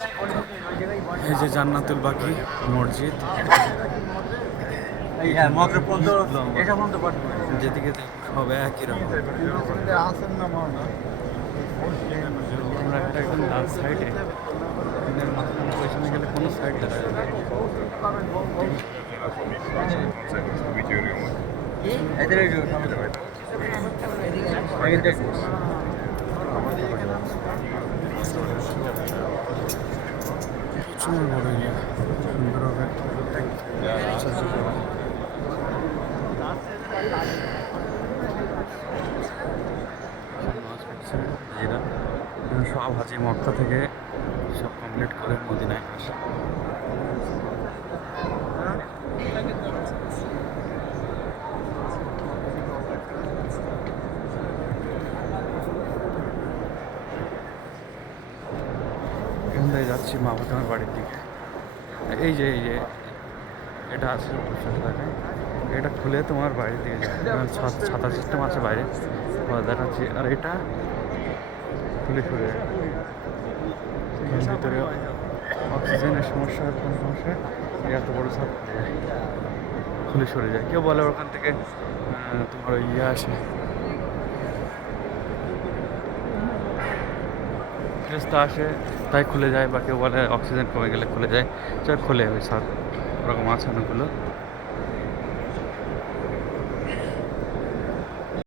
এই যে জান্নাতুল বাকি মসজিদ, যেদিকে হবে একই রকম। আমরা একটা একদম লাল সাইডে, মাঝখানে পয়সানে গেলে কোনো সাইড দেখা যাবে। প্রচুর বড় ইয়ে, সুন্দরভাবে এরা সব হাজি মক্কা থেকে সব কমপ্লিট করে মদিনায় আসে। এখান থেকে যাচ্ছি মা বাবার বাড়ির দিকে। এই যে এটা আছে সাথে থাকে, এটা খুলে তোমার বাইরের দিকে যায়, ছাতা সিস্টেম আছে বাইরে দেখাচ্ছি। আর এটা খুলে সরে যায়, ভিতরে অক্সিজেনের সমস্যা, কোনো সমস্যা, এত বড় ছাদ খুলে সরে যায়। কেউ বলে ওখান থেকে তোমার ইয়ে আসে, ফেরেশতা আসে তাই খুলে যায়, বা কেউ বলে অক্সিজেন কমে গেলে খুলে যায়, খোলে ওই ছাদ, ওরকম আছে অনেকগুলো।